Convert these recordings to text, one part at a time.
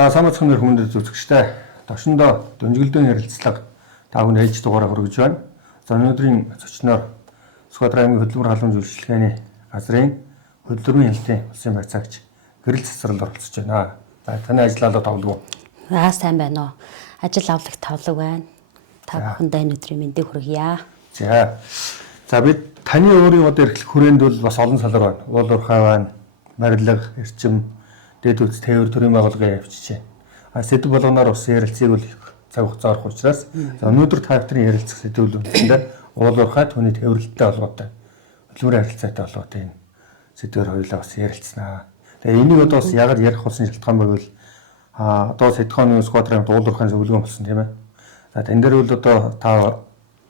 За самбацхан нэр хүмүүст үзэгчтэй төвшөндөө дөнжигөлдөө ярилцлага та бүхэн ээлж дугаараар хүргэж байна. За өнөөдрийн зочноор Сүхбаатар аймгийн хөдөлмөр халамж үйлчилгээний газрын хөдөлмөрийн хяналтын улсын байцаагч гэрэл цэцэрлэл оролцож байна. За таны ажил алга тавлаг уу? Сайн байна уу? Ажил авлаг тавлаг байна. Та бүхэндээ өнөөдрийн мэндийг хүргье. За бид таны өөрийн одоо эрхлэх хүрээнд бол бас олон салбар байна. Уул уурхай байна, барилга, эрчим, дэд үз тээвэр төрийн байгууллагын явьчжээ. Сэдв болгоноор бас ярилцгийг бол цаг хугацаа орох учраас өнөөдөр та бүхэн ярилцах сэдвүүл үндсэндээ уул уурхай түүний тээвэрлэлтэй холбоотой хөдөлмөрийн харилцаатай холбоотой энэ сэдвээр хоёулаа бас ярилцсанаа. Тэгээ энийг одоо бас яагаад ярих болсон шалтгаан байвал одоо Сэдхооны Сүхбаатар аймагт уул уурхайн зөвлөгөө болсон тийм ээ. За тэн дээр бол одоо та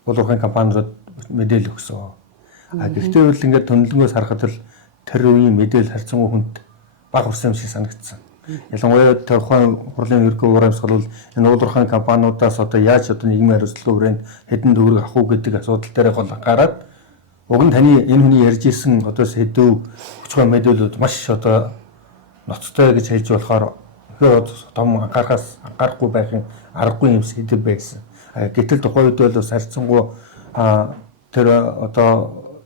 уул уурхайн компаниудад мэдээлэл өгсөн. Гэхдээ бол ингээд төнлөнгөөс харахад л тэр үеийн мэдээлэл харьцангуй хүнд бага хүрсэн юм шиг санагдсан. Ялангуяа тухайн хурлын ерөнхий урамсгал бол энэ уул уурхайн компаниудаас одоо яаж одоо нийгмийн хариуцлага хүрээнд хэдэн төгрөг авах уу гэдэг асуудал дээр гол анхаарад уг нь таны энэ хүний ярьж исэн одоо сэдв хүчтэй мэдээлэлүүд маш одоо ноцтой гэж хэлж болохоор том анхаарахгүй байхын аргагүй юм сэдв байсан. Гэтэл тухайн үед бол бас харьцангуй тэр одоо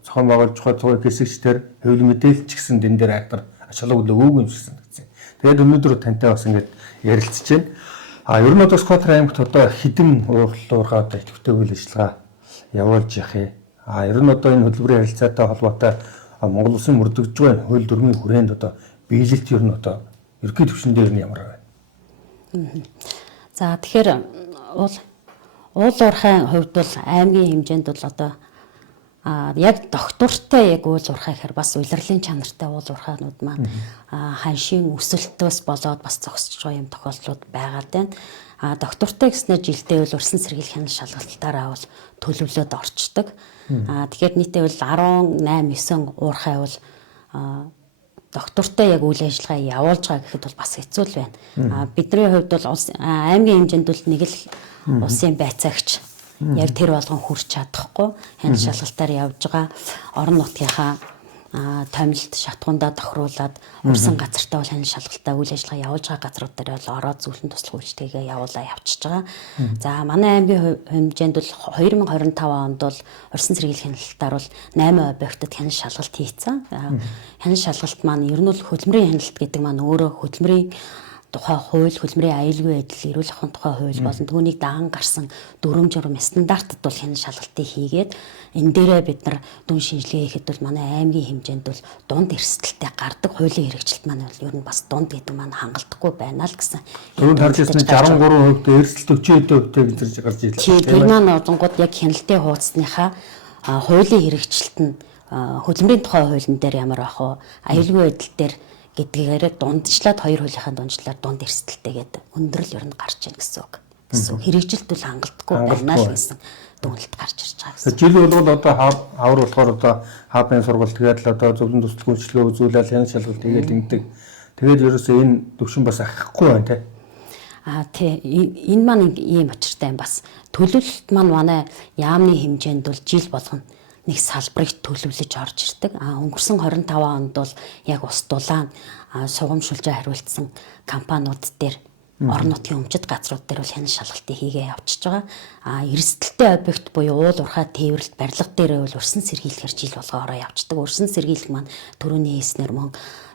зохион байгуулж байгаа хэсэгчдэр хэвлэл мэдээлэлч гэсэн дэн дээр актер ач холбогдол өгөөгүй юм шиг санагдсан. Тэгээд өнөөдөр тантай бас ингэж ярилцж байна. Ер нь одоо Сүхбаатар аймагт одоо хэдэн уурхай одоо идэвхтэй үйл ажиллагаа явуулж явах юм. Ер нь одоо энэ хөдөлмөрийн харилцаатай холбоотой Монгол Улсын мөрдөгж байгаа хууль дүрмийн хүрээнд одоо биелэлт ер нь одоо ерөнхий түвшин дээр нь ямар байна? За тэгэхээр уул уурхайн хувьд бол аймгийн хэмжээнд бол одоо яг доктортой яг уул уурхай гэхээр бас улирлын чанартай уул уурхайнууд маань ханшийн өсөлтөөс болоод бас зогсож байгаа юм тохиолдлууд байгаад байна. Доктортой гэснээр жилдээ бол урьсан сэргийлэх хяналт шалгалтаараа бол төлөвлөд орчдөг. Тэгэхээр нийтээ бол 18-9 уурхай бол доктортой яг үйл ажиллагаа явуулж байгаа гэхэд бол бас хэцүү л байна. Бидний хувьд бол аймгийн хэмжээнд бол нэг л улсын байцаагч яг тэр болгон хүрч чадахгүй хяналт шалгалтаар явж байгаа орон нутгийнхаа томилт шатгуундаа тохируулаад урьсан газартаа бол хяналт шалгалтаа үйл ажиллагаа явуулж байгаа газрууд дээр бол ороод зөвлөлт туслах үйлчлэгээ явуулаа явчихж байгаа. За манай аймгийн хэмжээнд бол 2025 онд бол урьсан сэргийлэх хяналтаар бол 8 объектод хяналт шалгалт хийцэн. Хяналт шалгалт маань ер нь бол хөдөлмөрийн хяналт гэдэг маань өөрөө хөдөлмөрийн тухай хууль, хөдөлмөрийн аюулгүй байдал, эрүүл ахуйн тухай хууль болон түүнийг даан гарсан дүрм журам стандартад бол хяналт шалгалтыг хийгээд энэ дээрээ бид нар дүн шинжилгээ хийхэд бол манай аймгийн хэмжээнд бол дунд эрсдэлтэй гардаг хуулийн хэрэгжилт маань бол ер нь бас дунд гэдэг маань хангалтгүй байна л гэсэн. Түрүүнд харж ирсэн 63% эрсдэл 40% гэж гарч ирлээ. Тэр маань одонгууд яг хяналтын хуудасныхаа хуулийн хэрэгжилт нь хөдөлмөрийн тухай хуулийн дээр ямар ах вэ? Аюулгүй байдал дээр гэдгээр дундчлаад хоёр хуулийнхаа дундчлаар дунд эрсдэлтэйгээд өндөрлөл ер нь гарч ийн гэсэн үг. Хэрэгжилт бол хангалтгүй байна л гэсэн дүгнэлт гарч ирж байгаа гэсэн. Жил болгол одоо хавар болохоор одоо хабын сургалт тэгээд л одоо зөвлөн туслах үйлчлэгээ үзүүлэл хяналт шалгалт тэгээд ингэдэг. Тэгээд ерөөсөө энэ төвшин бас ахихгүй байна тий. Энэ маань ийм очиртай юм бас. Төлөвлөлт маань манай яамны хэмжээнд бол жил болгоно нэг салбарыг төлөвлөж орж ирдэг. Өнгөрсөн 25 онд бол яг ус дулаан сугамшуулжаа хариулсан компаниуд дээр орон нутгийн өмчит газрууд дээр бол хяналт шалгалтыг хийгээ явчихж байгаа. Эрсдэлтэй объект буюу уул уурхай тээвэрлэлт барилга дээрээ бол урьсан сэргийлэхэр жил болгоороо явчихдаг. Урьсан сэргийлэх маань төрөний хийснээр мөн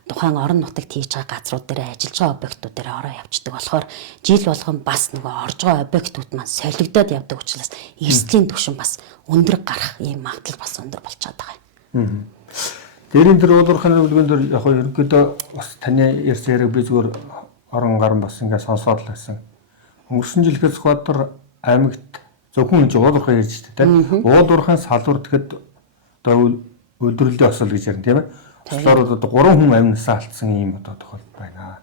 тухайн орон нутагт хийж байгаа газрууд дээр ажиллаж байгаа объектууд дээр ороо явчихдаг. Болохоор жил болгон бас нөгөө орж байгаа объектууд маань солигдоод явдаг учраас эрсдлийн түвшин бас өндөр гарах ийм магадлал бас өндөр болчиход байгаа юм. Дээрийн тэр уул уурхайн зөвлөгөөн дээр яг ерөнхийдөө бас таны ярьсан яриг би зүгээр орон гарын бас ингээд сонсоод л байсан. Өнгөрсөн жил ихэд Сүхбаатар аймагт зөвхөн уул уурхай ярьж штэ тийм. Уул уурхайн салбар тэгэхэд одоо өдрөлдөө осол гэж ярина тийм ээ. Тэгэхээр одоо 3 хүн амнасаа алдсан юм одоо тохиолдол байна.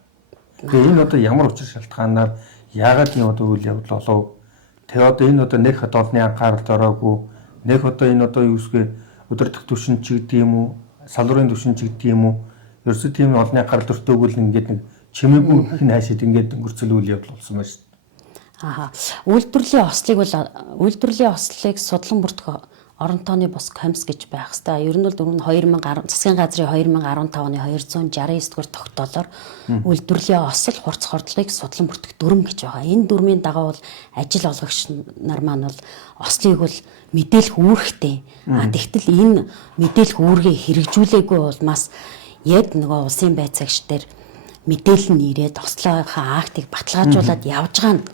Тэгээ энэ одоо ямар учир шалтгаанаар яагаад ийм одоо үйл явдал болов? Тэгээ одоо энэ одоо нэг хад олонний анхааралд ороогүй, нэг одоо энэ одоо юу гэсгээ өдөртөх түвшин ч гэдэг юм уу, салбарын түвшин ч гэдэг юм уу? Ерөөсөө тийм олонний анхаарал өртөөгүй л ингээд нэг чимээгүй хэн хаашид ингээд өнгөрцөл үйл явдал болсон байна шүү дээ. Үйлдвэрлэлийн ослыг бол үйлдвэрлэлийн ослыг судлан бүрдэх орон тооны бус комисс гэж байх хэвээр. Ер нь бол дөрөв 2010 засгийн газрын 2015 оны 269 дугаар тогтоолоор үйлдвэрлэлийн осол хурц хордлогыг судлан бүртгэх дүрм гэж байгаа. Энэ дүрмийн дагуу бол ажил олгогч нар маань бол ослыг бол мэдээлэх үүрэгтэй. Тэгтэл энэ мэдээлэх үүргээ хэрэгжүүлээгүй улмаас яг нөгөө улсын байцаагч дээр мэдээлэл нь ирээд ослоохоо актыг баталгаажуулаад явж байгаа нь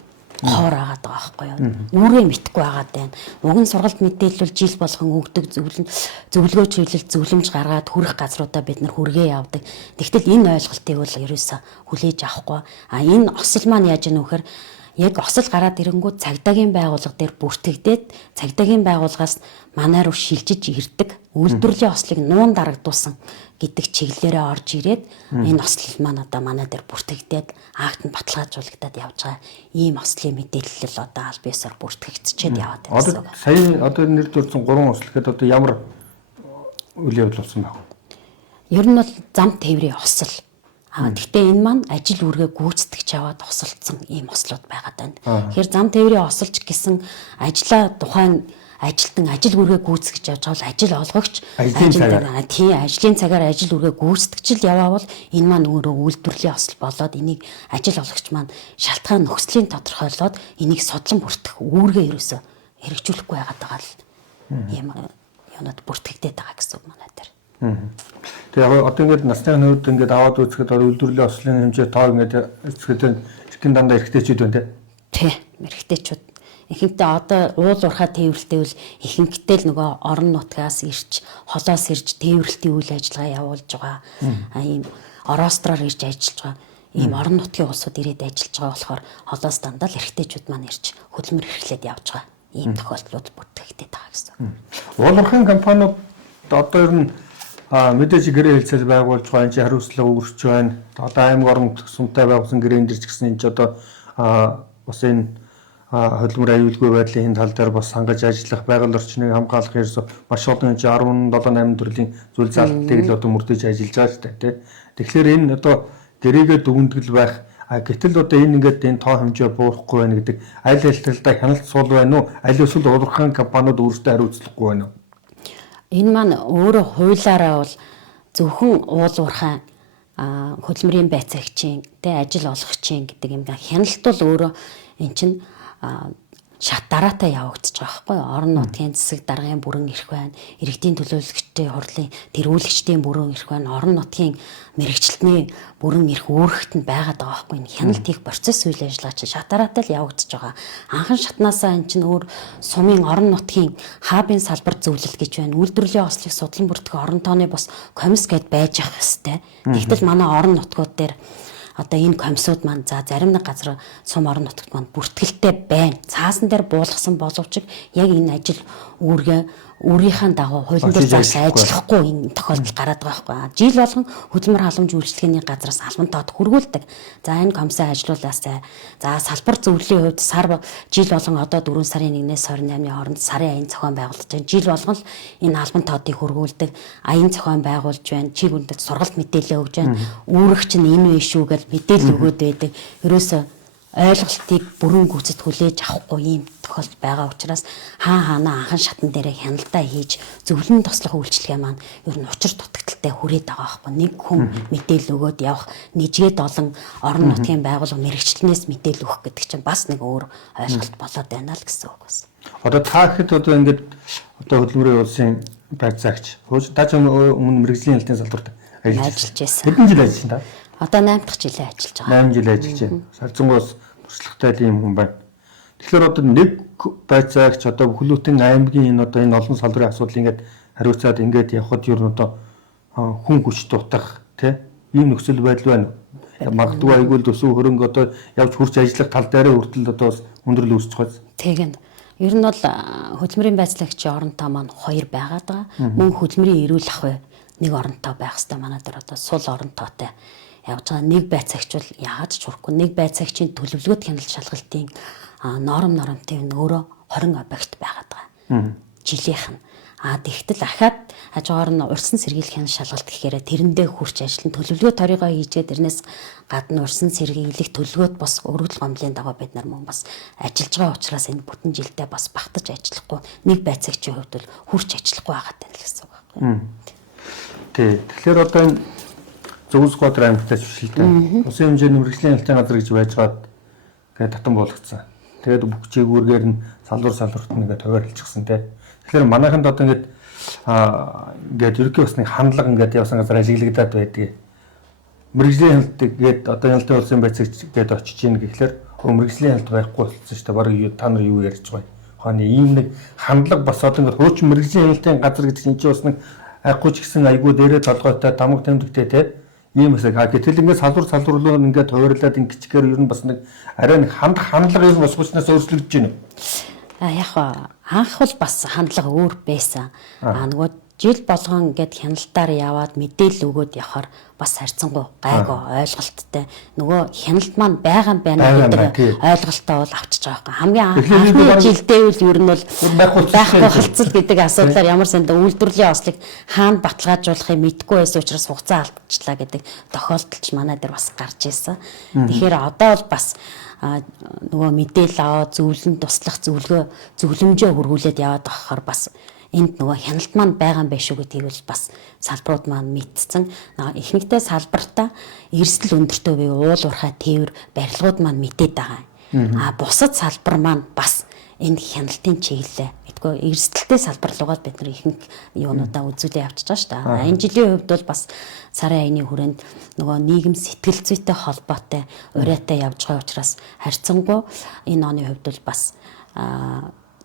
хоор агаад байгаа байхгүй юу. Үүрээ мэдхгүй байгаад байна. Уг нь сургалт мэдээлэл жил болгон өгдөг зөвлөгөө чиглэл зөвлөмж гаргаад хүрэх газруудаа бид нар хүргээ явдаг. Тэгтэл энэ ойлголтыг бол ерөөсө хүлээж авахгүй. Энэ осол маань яаж яах вэ гэхээр яг осол гараад ирэнгүүт цагдаагийн байгууллага дээр бүртгэгдээд цагдаагийн байгууллагаас манай руу шилжиж ирдэг үйлдвэрлэлийн ослыг нуун дарагдуулсан гэдэг чиглэлээрээ орж ирээд энэ ослол маань одоо манай дээр бүртгэгдээд акт нь баталгаажуулагдаад явж байгаа ийм ослын мэдээлэл одоо аль биесээр бүртгэгдчихэд яваад байна. Одоо сая одоо нэр дурдсан 3 осол гэхэд одоо ямар үйл явдал болсон байх вэ? Ер нь бол зам тээврийн осол. Гэхдээ энэ маань ажил үргээ гүйцэтгэж яваад осолцсон ийм ослууд байгаад байна. Тэгэхээр зам тээврийн осолч гэсэн ажлаа тухайн ажилтан ажил үргээ гүйцэтгэж явж байгаа бол ажил олгогч ажлын цагаар ажил үргээ гүйцэтгэж яваавал энэ маань өөрөө үйлдвэрлэлийн осол болоод энийг ажил олгогч маань шалтгаан нөхцөлийн тодорхойлоод энийг судлан бүртгэх үүргээ ерөөсө хэрэгжүүлэхгүй байгаа л ийм юмнууд бүртгэгдээд байгаа гэсэн үг манай дээр. Тэгээ одоо ингээд насны хувьд ингээд аваад үзэхэд үйлдвэрлэлийн ослын хэмжээ тоо ингээд эцгэд эрхэн дандаа эргэжтэйчүүд байна тий. Эргэжтэйчүүд. Ихэнхдээ одоо уул уурхай тээвэрлэлтэй бол ихэнхдээ л нөгөө орон нутгаас ирж холоос ирж тээвэрлэлтийн үйл ажиллагаа явуулж байгаа. Ийм оростроор ирж ажиллаж байгаа. Ийм орон нутгийн улсууд ирээд ажиллаж байгаа болохоор холоос дандаа л эргэжтэйчүүд маань ирж хөдөлмөр эрхлээд явж байгаа. Ийм тохиолдлууд бүтгэгдээд байгаа гэсэн. Уул уурхайн компаниуд одоо ер нь мэдээж гэрээ хэлцэл байгуулж байгаа энэ хариуцлага өгөрч байна. Одоо аймаг орон сумтай байгуулсан гэрээнд дэрч гэсэн энэ ч одоо бас энэ хөдөлмөр аюулгүй байдлын энэ тал дээр бас хангаж ажиллах, байгаль орчныг хамгаалах ерөөсө маш олон 17-8 төрлийн зүйл залтыг л одоо мөрдөж ажиллаж байгаа шүү дээ. Тэгэхээр энэ одоо гэрээгээ дүгнэтгэл байх. Гэтэл одоо энэ ингээд энэ тоо хэмжээ буурахгүй байна гэдэг аль аль хяналт суул байна уу? Аль эсвэл уурхайн компаниуд өөрсдөө хариуцлагагүй байна уу? Энэ маань өөрөө хуулиараа бол зөвхөн уул уурхай хөдөлмөрийн байцаагчийн ажил олгогчийн гэдэг юм хяналт бол өөрөө эн чинь шат дараатай явагдаж байгаа байхгүй юу? Орон нутгийн засаг даргын бүрэн эрх байна. Иргэдийн төлөөлөгчдийн хурлын тэргүүлэгчдийн бүрэн эрх байна. Орон нутгийн мэрэгчлэлтний бүрэн эрх үүрэгт нь байгаад байгаа байхгүй юу? Хяналт хийх процесс үйл ажиллагаа чинь шат дараатай л явагдаж байгаа. Анхан шатнаасаа эн чинь өөр сумын орон нутгийн хаабын салбар зөвлөл гэж байна. Үйлдвэрлэлийн ослыг судлан бүртгэх орон тооны бус комисс гэд байж ах хэвээр. Тэгтэл манай орон нутгууд дээр одоо энэ комиссууд маань за зарим нэг газар сум орон нутагт маань бүртгэлтэй байна. Цаасан дээр буулгасан боловч яг энэ ажил өөрийнхөө дагуу хуулийн дээр заасан ажиллахгүй энэ тохиолдол гараад байгаа байхгүй. Жил болгон хөдөлмөр халамж үйлчлэгээний газраас албан тоод хөргүүлдэг. За энэ комиссаа ажиллуулаасай. За салбар зөвлөлийн хувьд жил болгон одоо 4 сарын 1-ээс 28-ны хооронд сарын аян зохион байгуулж байна. Жил болгон л энэ албан тоодыг хөргүүлдэг. Аян зохион байгуулж байна. Чиг үндэд сургалт мэдээлэл өгж байна. Үүрэгч нь энэ вэ шүү гэж мэдээлэл өгөөд байдаг. Ерөөсөө ойлголтыг бүрэн гүйцэд хүлээж авахгүй ийм тохиолдол байгаа учраас хаана анхан шатн дээрээ хяналтаа хийж зөвлөн тослох үйлчилгээ маань ер нь учир дутагдaltaй хүрээд байгаа байхгүй. Нэг хүн мэдээлэл өгөөд явах, нэжгээд олон орон нутгийн байгууллага мэрэгчлэнээс мэдээлэл өгөх гэдэг чинь бас нэг өөр ойлголт болоод байна л гэсэн үг бас. Одоо та хэд одоо ингээд одоо хөдөлмөрийн улсын байцаагч та ч өмнө мэрэгжлийн хэлтийн салбарт ажиллаж байсан. Хэдэн жил ажилласан та? Одоо 8 дахь жилээ ажиллаж байгаа. 8 жил ажиллаж байна. Сарцангуус туршлагатай юм хүн байна. Тэгэхээр одоо нэг байцаагч одоо Бүхлүүтэн аймгийн энэ одоо энэ олон салбарын асуудал ингээд хариуцаад ингээд явхад ер нь одоо хүн хүч дутах тийм нөхцөл байдал байна. Магадгүй айгуул төсөв хөрөнгө одоо явж хурц ажиллах тал дээрээ хүртэл одоо өндөрлөл үүсэж байгаа. Тэгэн. Ер нь бол хөдөлмөрийн байцаагчийн оронтой маань 2 байгаад байгаа. Мөн хөдөлмөрийн эрүүл ахуй нэг оронтой байх хэвээр манай дээр одоо сул оронтойтой явж байгаа. Нэг байцаагч бол яагаад ч хүрэхгүй. Нэг байцаагчийн төлөвлөгөөт хяналт шалгалтын нормтын өөрөө 20 объект байгаад байгаа. Жилийнх нь. Тэгтэл ахаад хажуугаар нь урьдсан сэргийлэх хяналт шалгалт гэхээр тэрэндээ хүрч ажиллан төлөвлөгөө торёгоо хийжээ тэрнээс гадна урьдсан сэргийлэх төлөвлөгөөд бас өргөдөл гомдлын дагуу бид нар мөн бас ажиллаж байгаа учраас энэ бүтэн жилдээ бас багтаж ажиллахгүй нэг байцаагчийн хувьд бол хүрч ажиллахгүй байгаа тань л гэсэн үг байхгүй. Тий. Тэгэхээр одоо энэ Зөвсгөөдөр аймагтаа шилжүүлдэг. Усын хэмжээний мэрэгжлийн хяналтын газар гэж байж гад тэгээд татан болгоцсон. Тэгээд бүх чиглэлээр нь салбарт нь ингээд хуваарлцсан тий. Тэгэхээр манайханд одоо ингээд ерөнхий басны хандлага ингээд явсан газар ажиглагдаад байдаг. Мэргэжлийн хяналтыг гээд одоо хяналтын улсын байцаагч гээд очиж ийн гэхлээр мэргэжлийн хяналт байхгүй болсон шүү дээ. Бараг та нар юу ярьж байгаа. Хааны ийм нэг хандлага бас одоо ингээд хуучин мэргэжлийн хяналтын газар гэдэг чинь бас нэг айхгүй ч гэсэн айгүй дээрээ толгойтой тамга тамдигтэй тий. Ийм хэсэг гэтэл ингээд салбар ингээд хуваарлаад ингэчгээр ер нь бас нэг арай нэг хандлага ер нь бас хүчнээс өөрчлөгдөж байна. Яг анх бол бас хандлага өөр байсан. Нөгөө жил болгон ингээд хяналтаар яваад мэдээлэл өгөөд явахаар бас харьцангуй гайгүй ойлголттой. Нөгөө хяналт маань байгаа гэдэг ойлголтоо бол авчиж байгаа. Хамгийн анхны жилдээ үл ер нь бол байхгүй халцал гэдэг асуудлаар ямар сандаа үйлдвэрлэлийн ослыг хаана баталгаажуулахыг мэдэхгүй байсан учраас хугацаа алдчихлаа гэдэг тохиолдолч манай дээр бас гарч ирсэн. Тэгэхээр одоо бол бас нөгөө мэдээлэл аваад зөвлөн туслах зөвлөмжөө хөргүүлээд яваад байхаар бас энд нөгөө хяналт маань байгаа юм биш үү гэдгийг бол бас салбарууд маань мэдсэн. Эхнийдээ салбартаа эрсдэл өндөртэй бий уул уурхай тээвэр барилгууд маань мэдээд байгаа. Бусад салбар маань бас энэ хяналтын чиглэлээ мэдгүй эрсдэлтэй салбар руугаа бид нар ихэнх юунуудаа үзүүлээ явчихж байгаа шүү дээ. Энэ жилийн хувьд бол бас сарын аяны хүрээнд нөгөө нийгэм сэтгэл зүйтэй холбоотой урайтай явж байгаа учраас харьцангуй энэ оны хувьд бол бас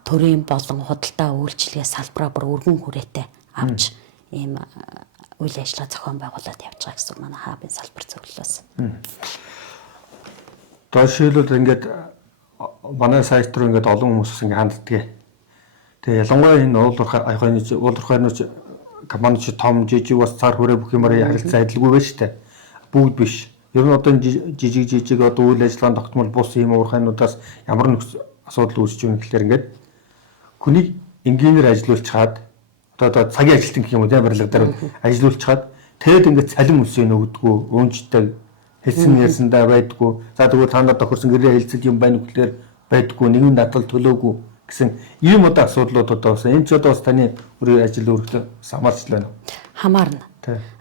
төрийн болон худалдаа үйлчилгээ салбараа бүр өргөн хүрээтэй авч ийм үйл ажиллагаа зохион байгуулад явж байгаа гэсэн манай хабын салбар зөвлөлөөс. Жишээлбэл ингээд манай сайт руу ингээд олон хүмүүс ингээд ханддаг. Тэгээ ялангуяа энэ уулуурхай компани ч том жижиг бас цаар хүрээ бүх юмараа харилцаа адилгүй байна шүү дээ. Бүгд биш. Ер нь одоо жижиг одоо үйл ажиллагаанд тогтмол бус юм уурхайнуудаас ямар нэг асуудал үүсэж байна гэхээр ингээд хүнийг инженеэр ажилуулчихад одоо цагийн ажилтан гэх юм уу барилга дээр ажилуулчихад тэгэд ингээд цалин өсөө нөгдөггүй өөнчтэй хэлсэн ярьсандаа байдгүй. За тэгвэл та нар тохирсон гэрээ хэлцэл юм байна гэхлээр байдгүй нэгэн дадлал төлөөгүй гэсэн ийм одоо асуудлууд одоо бас энэ ч одоо бас таны өөрийн ажил өөртөө хамаарч байна. Хамаарна.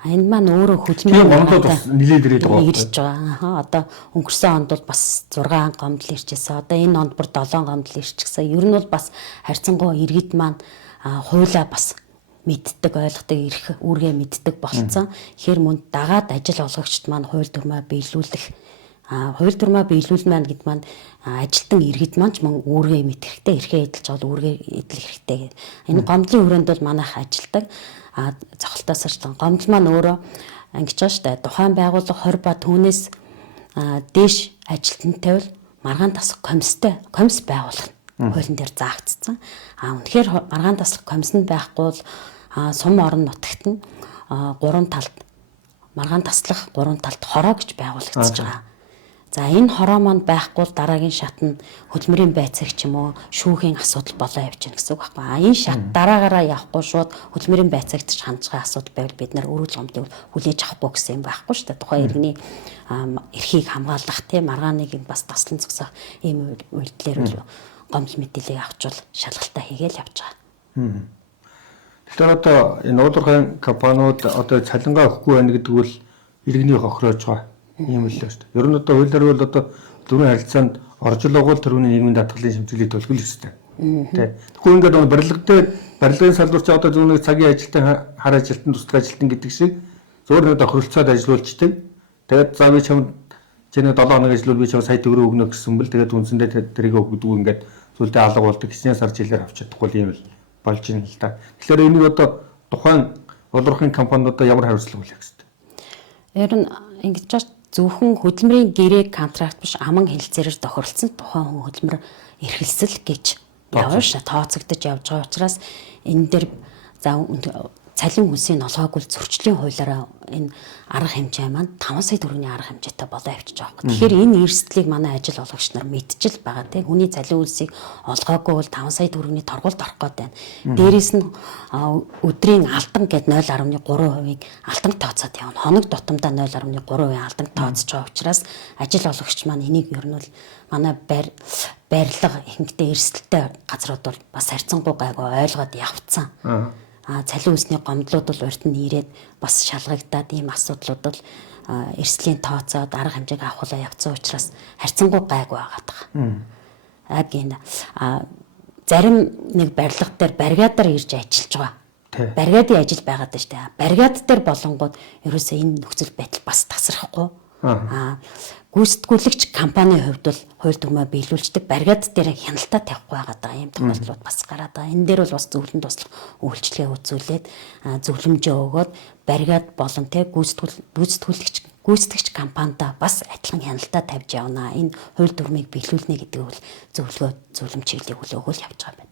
Энд маань өөрөө хөдөлмөрийн гомдлууд бас нэлээд ирээд байгаа. Ирж байгаа. Одоо өнгөрсөн онд бол бас 6 гомдол ирчихсэн. Одоо энэ онд бүр 7 гомдол ирчихсэн. Ер нь бол бас харьцангуй иргэд маань хуулаа бас мэддэг, ойлгодог, ирэх үүргээ мэддэг болцсон. Тэгэхээр мөн дагаад ажил олгогчд маань хууль дүрмээ биелүүлэх хууль дүрмээ биелүүл маань гэд маань ажилтан иргэд маань ч мөн үүргээ мэдэх хэрэгтэй, эрхээ эдэлж аваад үүргээ эдлэх хэрэгтэй. Энэ гомдлын хүрээнд бол манайх ажилдаг. Зохилтоосчлан гомдол маань өөрөө ангиж байгаа штэ. Тухайн байгууллага 20 ба түүнээс дээш ажилтнтай бол маргаан тасах комисс байгуулах хуулийн дээр заагдсан. Үнэхээр маргаан тасах комисснд байхгүй бол сум орон нутагт нь 3 талд маргаан таслах 3 талд хороо гэж байгуулагдчихж байгаа. За энэ хороо маань байхгүй бол дараагийн шат нь хөдөлмөрийн байцаагч юм уу шүүхийн асуудал болоо явж гэнэ гэсэн үг байхгүй. Энэ шат дараагаараа явахгүй шууд хөдөлмөрийн байцаагч хандж байгаа асуудал байвал бид нар өргөл гомдыг хүлээж авахгүй гэсэн юм байхгүй шүү дээ. Тухайн иргэний эрхийг хамгаалах тийм маргааныг бас таслан зогсоох ийм үйлдэлээр бол гомдол мэдээллийг авчвал шалгалтаа хийгээл явж байгаа. Тэгэхээр одоо энэ уулуурхай компаниуд одоо цалингаа өгөхгүй байна гэдэг бол иргэний хохироож байгаа. Ийм л шүү дээ. Ер нь одоо хуулиар бол одоо зөвхөн харилцаанд оржлогоол тэрүүний нийгмийн даатгалын шимтгэлийг төлгөл ёстой. Тэ. Тэгэхгүй ингээд барилгын салбар чи одоо зөвхөн цагийн ажилтан хар ажилтан тусдаг ажилтан гэдэг шиг зөөр нэг тохиролцоод ажилуулждаг. Тэгээд за би чамд чиний 7 хоног ажиллавал би чамд сая төгрөг өгнө гэсэн бэл тэгээд үндсэндээ тэрийг өгдөг ингээд зүйлдээ алга болдог хичнээн сар жилээр авч чадахгүй юм л болж байна л та. Тэгэхээр энийг одоо тухайн уулуурхай компаниудаа ямар хариуцлага хүлээх ёстой? Ер нь ингэж зөвхөн хөдөлмөрийн гэрээ контракт биш аман хэлцээрээр тохиролцсон тухайн хүн хөдөлмөр эрхэлсэл гэж явж тооцогдож явж байгаа учраас энэ дээр за цалин хүнсийг олгоогүй зөрчлийн хуулиараа энэ арга хэмжээ маань 5 сая төгрөгийн арга хэмжээтэй болоо явчих жоох. Тэгэхээр энэ эрсдлийг манай ажил олгогч нар мэдчил байгаа тийм. Хүний цалин хүнсийг олгоогүй бол 5 сая төгрөгийн торгуульд орох гээд байна. Дээрээс нь өдрийн алдан гээд 0.3%-ийг алдан тооцоод явна. Хоног тутамдаа 0.3% алдан тооцож байгаа учраас ажил олгогч маань энийг ер нь бол манай барилга ихэнхдээ эрсдэлтэй газрууд бол бас харьцангуй гайгүй ойлгоод явцсан. Цалин хүнсний гомдлууд бол урд нь ирээд бас шалгагдаад ийм асуудлууд бол эрсдлийн тооцоод арга хэмжээг авахлаа явцсан учраас харьцангуй гайгүй байгаад байгаа. Яг энэ зарим нэг барилга дээр баригадаар ирж ажиллаж байгаа. Баригадын ажил байгаад байна шүү дээ. Баригад дээр болонгууд ерөөсөө энэ нөхцөл байдал бас тасрахгүй. Гүйцэтгүүлэгч компанийн хувьд бол хууль дүрмээ биелүүлждэг баригад дээр хяналтаа тавихгүй байгаа ийм тохиолдлууд бас гараад байгаа. Энэ дээр бол бас зөвлөлт туслах үйлчлэгээ үзүүлээд зөвлөмжөө өгөөд баригад болон тэ гүйцэтгэгч компанидаа бас адилхан хяналтаа тавьж явна. Энэ хууль дүрмийг биелүүлнэ гэдэг бол зөвлөм чиглэлийг өгөөл явж байгаа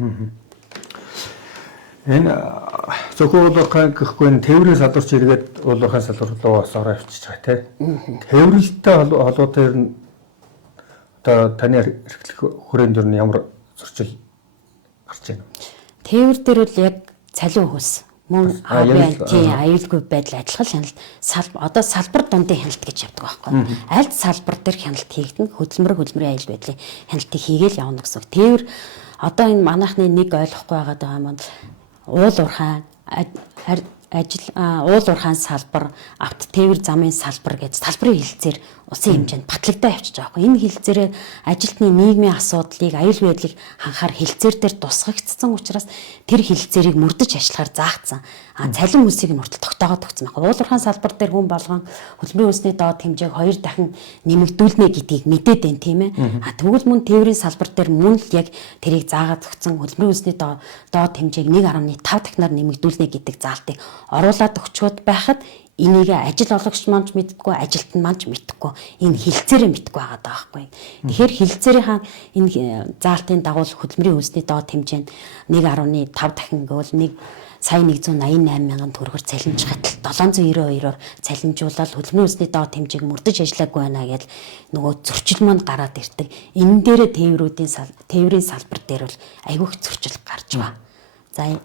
байна. Энэ зөвхөн уулуурхай гэхгүй тээврийн салбарч иргэд уулуурхай салбар руу бас ороо авчиж байгаа тийм. Тээвэрлэлтэй холбоотой ер нь одоо таны эрхлэх хүрээнд ер нь ямар зөрчил гарч байна? Тээвэр дээр бол яг цалин хөлс мөн аюулгүй байдал адилхан хяналт одоо салбар дундын хяналт гэж явдаг байхгүй. Аль салбар дээр хяналт хийгдэн хөдөлмөрийн аюул байдлын хяналтыг хийгээл явна гэсэн. Тээвэр одоо энэ манайхны нэг ойлгохгүй байгаа маань уулуурхай уулуурхайн салбар, авто тээвэр замын салбар гэж салбарын хэлцээр усын хэмжээнд батлагдаа явчихж байгаа юм. Энэ хэлцээрээ ажилтны нийгмийн асуудлыг, аюул байдлыг ханхаар хэлцээр дээр тусгагдсан учраас тэр хэлцээрийг мөрдөж ажиллахаар заагдсан. Цалин хүнсийг мөрдөл тогтоогоод өгсөн байна. Уулуурхайн салбар дээр хүн болгон хөдөлмөрийн хүнсний доод хэмжээг 2 дахин нэмэгдүүлнэ гэдгийг мэдээд байна тийм ээ. Тэгвэл мөн тээврийн салбар дээр мөн л яг тэрийг заагаад өгсөн хөдөлмөрийн хүнсний доод хэмжээг 1.5 дахинаар нэмэгдүүлнэ гэдэг заалтыг оруулаад өгчөөд байхад энийг ажил олгогч маань ч мэддэггүй, ажилтан маань ч мэддэггүй. Энэ хэлцээрээ мэддэггүй байгаа байхгүй. Тэгэхээр хэлцээрийн энэ заалтын дагуу хөдөлмөрийн хүнсний доод хэмжээ нь 1.5 дахин гэвэл 1,188 мянган төгрөгөөр цалинж хатал 792-оор цалинжуулаад хөдөлмөрийн хүнсний доод хэмжээг мөрдөж ажиллаагүй байна гэж нөгөө зөрчил маань гараад ирдэг. Энэ дээрээ тээврийн салбар дээр бол айгүй их зөрчил гарч байгаа. За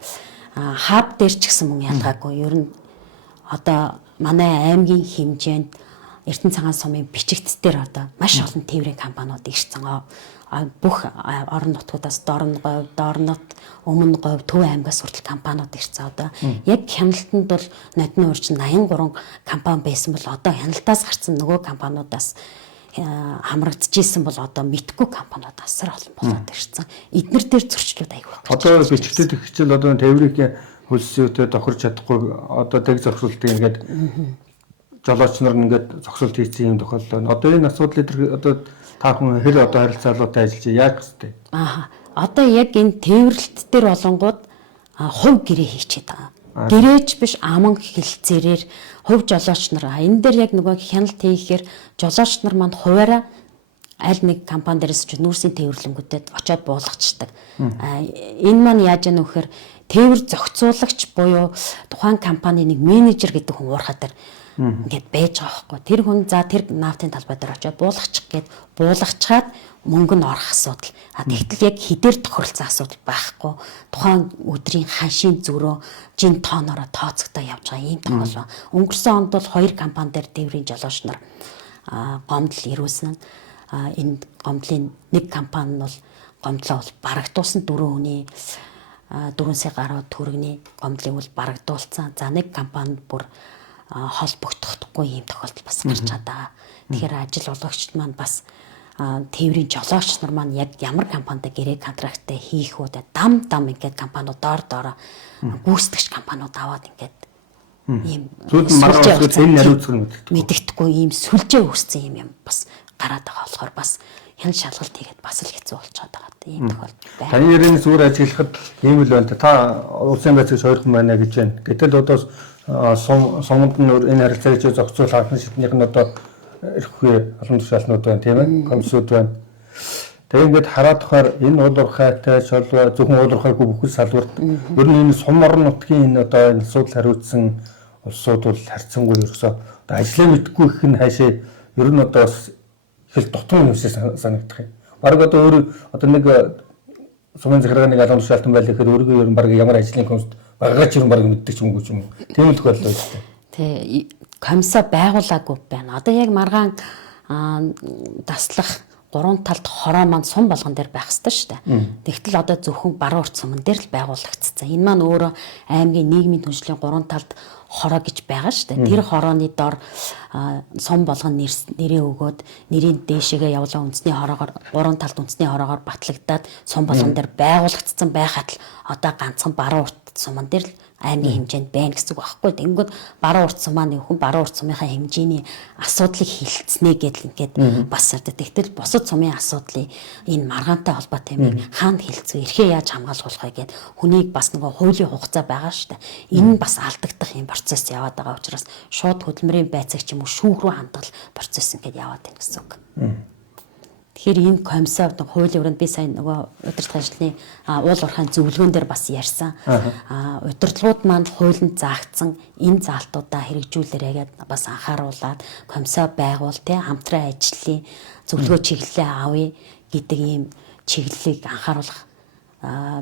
хаб дээр ч гэсэн мөн ялгаагүй. Ер нь одоо манай аймгийн хэмжээнд Эрдэнэ цагаан сумын бичигт дээр одоо маш олон тээврийн компаниуд ирсэн. Бүх орон нутгуудаас Доорнот, Өмнө Говь, Төв аймгаас хүртэл компаниуд ирсэн. Одоо яг хяналтанд бол нодны урьд 83 компани байсан бол одоо хяналтаас гарсан нөгөө компаниудаас хамрагдчихсэн бол одоо мэдхгүй компаниуд асар олон болоод ирсэн. Эднэр дээр зөрчлүүд аягүй байна. Одоо бичгтэд их хичээл одоо тээврийн хөлсөөтэй тохирч чадахгүй одоо тэг зохицуултыг ингээд жолооч нар ингээд зохицуулт хийсэн юм тохиолдол байна. Одоо энэ асуудлыг одоо та хүн хэр одоо харилцаалуутай ажиллаж яаж хэвчтэй? Одоо яг энэ тээвэрлэлт дээр болонгууд хувь гэрээ хийчихэд байгаа. Гэрээч биш аман хэлцээрээр хувь жолооч нар энэ дээр яг нөгөө хяналт хийхээр жолооч нар манд хуваараа аль нэг компани дээрээс ч нүүрсийн тээвэрлэнгүүдэд очиод буулгачдаг. Энэ маань яаж яана вэхээр тээвэр зохицуулагч буюу тухайн компани нэг менежер гэдэг хүн уурхаад ингээд байж байгаа байхгүй. Тэр хүн за тэр наавтын талбай дээр очиод буулгачих гээд буулгачаад мөнгө нь орох асуудал. Тэгтэл яг хідээр тохиролцсон асуудал байхгүй. Тухайн өдрийн ханшийн зөрөө жин тоонороо тооцогдоо явж байгаа ийм тохиол байна. Өнгөрсөн онд бол 2 компани дээр тээврийн жолооч нар гомдол ирүүлсэн. Энэ гомдлын нэг компани нь бол гомдлоо бол барагдуулсан 4 хүний 4 сая гаруй төгрөгийн гомдлыг бол барагдуулсан. За нэг компанид бүр холбогдохгүй ийм тохиолдол бас гарч байгаа. Тэгэхээр ажил олгогчд маань бас тээврийн жолооч нар маань яг ямар компанид гэрээ контракттай хийх үү дам ингээд компаниуд доор гүйцэтгэгч компаниуд аваад ингээд ийм мэддэхгүй ийм сүлжээ үүссэн юм бас гараад байгаа болохоор бас хяналт шалгалт хийгээд бас л хэцүү болчиход байгаа ийм тохиолдол байна. Таны ярианы зүгээр ажиглахад ийм л байна. Та улсын байцаагч 2 хүн байна гэж байна. Гэтэл одоо суманд нь энэ харилцааг зохицуулах анхны шатных нь одоо ирэхгүй олон тушаалнууд байна тийм ээ комиссууд байна. Тэгээ ингээд хараад тохоор энэ уул уурхайтай шолгоо зөвхөн уул уурхайгүй бүхэл салбарт ер нь энэ сум орон нутгийн энэ одоо энэ асуудал хариуцсан улсууд бол харьцангуй ерөөсөө одоо ажлаа мэдгүй их нь хаашаа ер нь одоо бас их л дутуу юмсээ санагдах юм. Бараг одоо өөр одоо нэг сумын захиргааны алгамж шалтан байл гэхээр өөрийгөө ер нь бараг ямар ажлын комист багаач ер нь бараг мэддэг ч юмгүй ч юм уу. Тийм л тохиолдол байна шүү дээ. Тэ комиссаа байгуулаагүй байна. Одоо яг маргаан таслах 3 талд хороо маань сум болгон дээр байх ёстой шүү дээ. Тэгтэл одоо зөвхөн баруун урт суман дээр л байгуулагдсан. Энэ маань өөрөө аймгийн нийгмийн түншлэлийн 3 талд хороо гэж байгаа шүү дээ. Тэр хорооны дор сум болгон нэрээ өгөөд нэрийн дээшээгээ явлаа үндэсний хороогоор 3 талд үндэсний хороогоор батлагдаад сум болгон дээр байгуулагдсан байхад л одоо ганцхан баруун урт суман дээр л аймгийн хэмжээнд байна гэсэн үг байхгүй. Тэнгүүд баруун урт сум маань нөхөн баруун урт сумынхаа хэмжээний асуудлыг хилцнэ гэдэл ингээд бас одоо тэгтэл бусад сумын асуудлыг энэ маргаантай холбоотой юм хаана хилцүү эрхээ яаж хамгаалах вэ гэд хүнийг бас нөгөө хуулийн хугацаа байгаа шүү дээ. Энэ нь бас алдагдах юм процесс яваад байгаа учраас шууд хөдөлмөрийн байцаагч юм уу шүүх рүү хандгал процесс ингээд яваад байна гэсэн үг. Тэгэхээр энэ комиссаа хуулийн өрөөнд би сайн нөгөө удирдах ажлын уул уурхайн зөвлөгөөн дээр бас ярьсан. Удирдлагууд маань хуулинд заагдсан энэ заалтуудаа хэрэгжүүлээрэй гэдээ бас анхааруулад комиссаа байгуул те хамтран ажлын зөвлөгөө чиглэлээ авъя гэдэг ийм чиглэлийг анхааруулах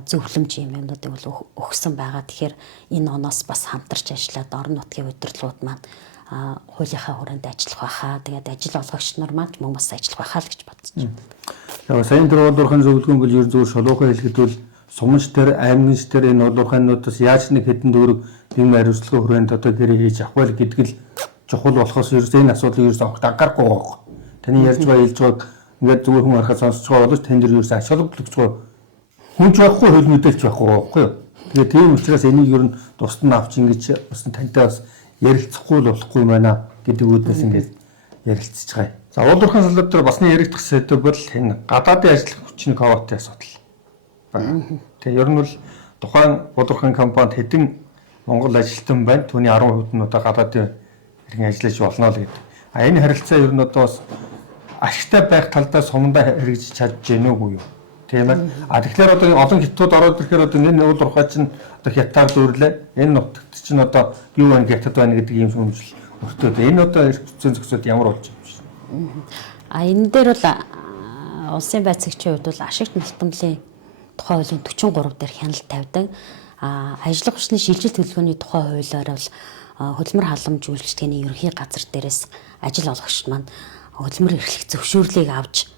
зөвлөмж юмнуудыг бол өгсөн байгаа. Тэгэхээр энэ оноос бас хамтарч ажиллаад орон нутгийн удирдлагууд маань хуулийнхаа хүрээнд ажиллах байхаа. Тэгээд ажил олгогч нар маань мөн бас ажиллах байхаа л гэж бодож байна. Яг сайн тэр уул уурхайн зөвлөгөөн бол ер зөв шулуухай хэлэхэд бол сумч тэр аймагч тэр энэ уул уурхайнуудаас яаж нэг хэдэн дөрөв тийм хариуцлага хүрээнд одоо гэрээ хийж авах вэ гэдэг л чухал болохоос ер энэ асуудлыг ерөөс авах анхаарахгүй байгаа. Таны ярьж байгаа хэлж байгааг ингээд зүгээр хүн харахад сонсож байгаа бол тэн дээр ерөөс ач холбогдолч байгаа. Хүнч байхгүй хөл мэдээлж байхгүй байхгүй юу? Тэгээд тийм учраас энийг ер нь тусад нь авч ингэж бас тантай бас ярилцахгүй л болохгүй юм байна гэдэг үүднээс ингээд ярилцж байгаа. За уул уурхайн салбар дээр басны яригдах сэдв бол энэ гадаадын ажлын хүчний квотын асуудал байна. Тэгээ ер нь бол тухайн уул уурхайн компанид хэдэн Монгол ажилтан байна. Түүний 10% нь одоо гадаадын хэрхэн ажиллаж болно л гэдэг. Энэ харилцаа ер нь одоо бас ашигтай байх талдаа сумдаа хэрэгжиж чадж гэнэ үгүй юу? Тийм ээ. Тэгэхээр одоо олон хятадууд ороод ирэхээр одоо энэ уул уурхай чинь одоо хятадаар дүүрлээ. Энэ нутагт чинь одоо юу байна хятад байна гэдэг юм сүмжил өртөөд. Энэ одоо эрхцэн зохицууд ямар болж байна? Энэ дээр бол улсын байцаагчийн хувьд бол ашигт малтамлын тухай хуулийн 43 дээр хяналт тавьдаг. Ажлын хүчний шилжилт төлөвлөгөөний тухай хуулиар бол хөдөлмөр халамж үйлчилгээний ерөнхий газар дээрээс ажил олгогчд маань хөдөлмөр эрхлэх зөвшөөрлийг авч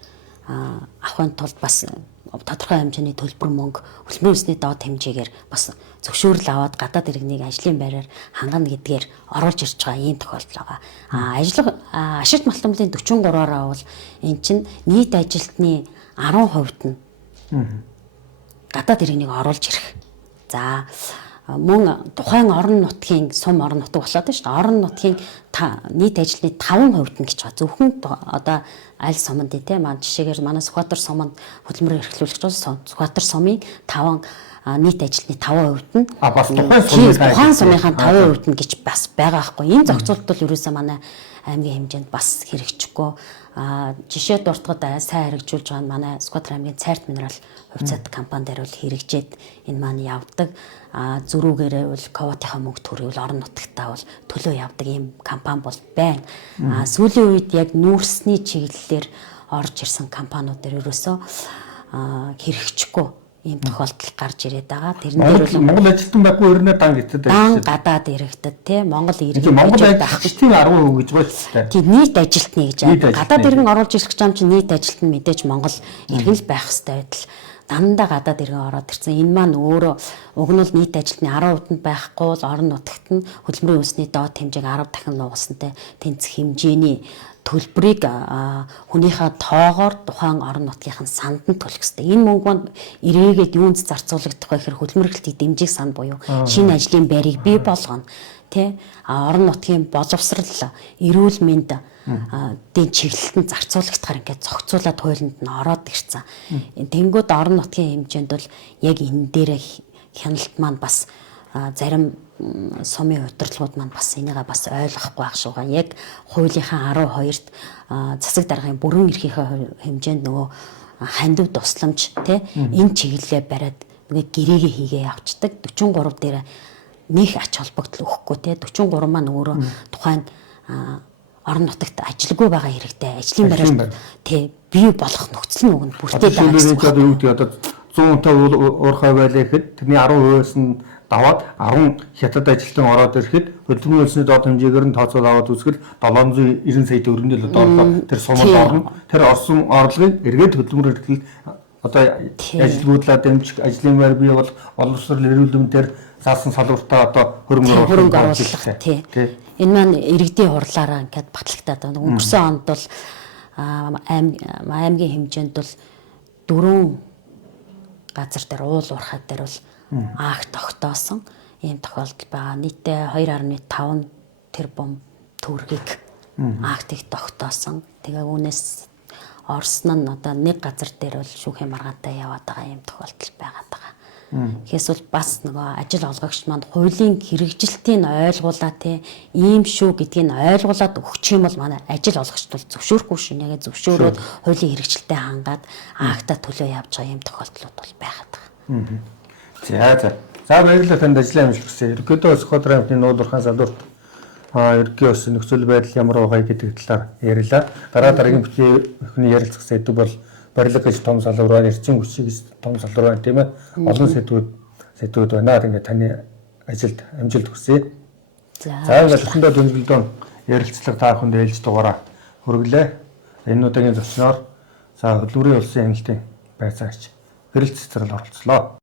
авахын тулд бас тодорхой хэмжээний төлбөр мөнгө хөдөлмөрийн үнэсний доод хэмжээгээр бас зөвшөөрөл аваад гадаад иргэнийг ажлын байраар хангана гэдгээр оруулж ирж байгаа ийм тохиолдол байгаа. Ашигт малтамлын 43-аараа бол эн чинь нийт ажилтны 10% нь гадаад иргэнийг оруулж ирэх. За мөн тухайн орон нутгийн сум орон нутаг болоод байна шүү дээ. Орон нутгийн нийт ажилтны 5% нь гэж байгаа. Зөвхөн одоо аль суманд тийм жишээгээр манай Сүхбаатар суманд хөдөлмөр эрхлүүлэгч бол Сүхбаатар сумын 5 нийт ажилтны 5% нь бас тухайн сумынхаа 5% нь гэж бас байгаа байхгүй. Энэ зохицуулт бол ерөөсөө манай аймгийн хэмжээнд бас хэрэгжихгүй. Жишээ дуртагад сайн хэрэгжүүлж байгаа нь манай Сүхбаатар аймгийн Цайрт минерал хувьцаат компани дээр бол хэрэгжээд энэ маань явдаг. Зөрүүгээрээ бол ковотынхаа мөнгө төрөв орон нутагтаа бол төлөө явдаг ийм компани бол байна. Сүүлийн үед яг нүүрсний чиглэлээр орж ирсэн компаниуд дээр ерөөсөө хэрэгжихгүй ийм тохиолдол гарч ирээд байгаа. Тэрэн дээр бол Монгол ажилтан байхгүй өрнөө дан гэдэг дан гадаад иргэдэд тий Монгол иргэд Монгол ажилтны 10% гэж байна шүү дээ. Тий нийт ажилтны гэж гадаад иргэн оруулж ирэх гэж юм чи нийт ажилтны мэдээж Монгол иргэн л байх хэрэгтэй байтал дандаа гадаад иргэн ороод ирсэн. Энэ маань өөрөө уг нь бол нийт ажилтны 10% нь байхгүй бол орон нутагт нь хөдөлмөрийн үнэсний доод хэмжээг 10 дахин нугаснтай тэнцэх хэмжээний төлбөрийг хүнийхээ тоогоор тухайн орон нутгийнх нь санд нь төлөх хэрэгтэй. Энэ мөнгө маань ирээгээд юунд зарцуулагдах вэ гэхээр хөдөлмөр эрхлэлтийг дэмжих сан буюу шинэ ажлын байрыг бий болгоно. Тэ орон нутгийн боловсрал, эрүүл мэнд дэн чиглэлтэнд зарцуулагдахаар ингээд зохицуулаад хуулинд нь ороод ирсэн. Тэнгүүд орон нутгийн хэмжээнд бол яг энэ дээр хяналт маань бас зарим сумын удирдлагууд маань бас энийгээ бас ойлгохгүй байх шуугаа. Яг хуулийнхаа 12-т засаг даргын бүрэн эрхийнхээ хэмжээнд нөгөө хандив тусламж тий энэ чиглэлээ бариад нэг гэрээгээ хийгээ явцдаг 43 дээр нэг ач холбогдол өгөхгүй тий 43 маань өөрөө тухайн орон нутагт ажилгүй байгаа хэрэгтэй ажлын байраар тий бий болох нөхцөл нь өгнө бүртээ байгаа гэсэн. Одоо юу гэдэг одоо 100 уурхай байлаа гэхэд тэрний 10%-аас нь даваад 10 хятад ажилтан ороод ирэхэд хөдөлмөрийн улсны доод хэмжээгээр нь тооцоод аваад үзэхэд 790 сая төгрөгийн л одоо тэр суманд орно. Тэр орсон орлогыг эргээд хөдөлмөр эрхлэл одоо ажилгүйдлээ дэмжих ажлын байр бий бол боловсрол эрүүл мэндээр заасан салбартаа одоо хөрөнгө оруулах тий. Энэ маань иргэдийн хурлаараа ингээд батлагтаад байна. Өнгөрсөн онд бол аймгийн хэмжээнд бол 4 газар дээр уул уурхай дээр бол акт тогтоосон ийм тохиолдол байгаа. Нийтдээ 2.5 тэрбум төгрөгийг актыг тогтоосон. Тэгээ үүнээс орсон нь одоо нэг газар дээр бол шүүхийн маргаантай яваад байгаа ийм тохиолдол байгаа даа. Гэхдээ бол бас нөгөө ажил олгогч манд хуулийн хэрэгжилтийг ойлгуулаа те ийм шүү гэдгийг ойлгуулад өгчих юм бол манай ажил олгогчд бол зөвшөөрөхгүй шүү. Яг зөвшөөрөөд хуулийн хэрэгжилтэд хангаад акта төлөө явж байгаа ийм тохиолдлууд бол байгаад байгаа. За баярлалаа танд ажлын амжилт хүсье. Ерөнхийдөө Сүхбаатар аймгийн нуулуурхаан салбарт ерөнхий ус нөхцөл байдал ямар байгаа гэдэг талаар ярьлаа. Дараа дараагийн бүхний ярилцах сэдв бол барилга гэж том салбар байна, эрчим хүчийг гэж том салбар байна тийм ээ. Олон сэдвүүд байна. Тэгээд таны ажилд амжилт хүсье. За өчигдөр дөнгөлдөө ярилцлага та бүхэнд ээлж дугаараа хүргэлээ. Энэ удаагийн зөвшөөрөөр хөдөлмөрийн улсын амжилтын байцаагч гэрэл цэцэрлэл оролцлоо.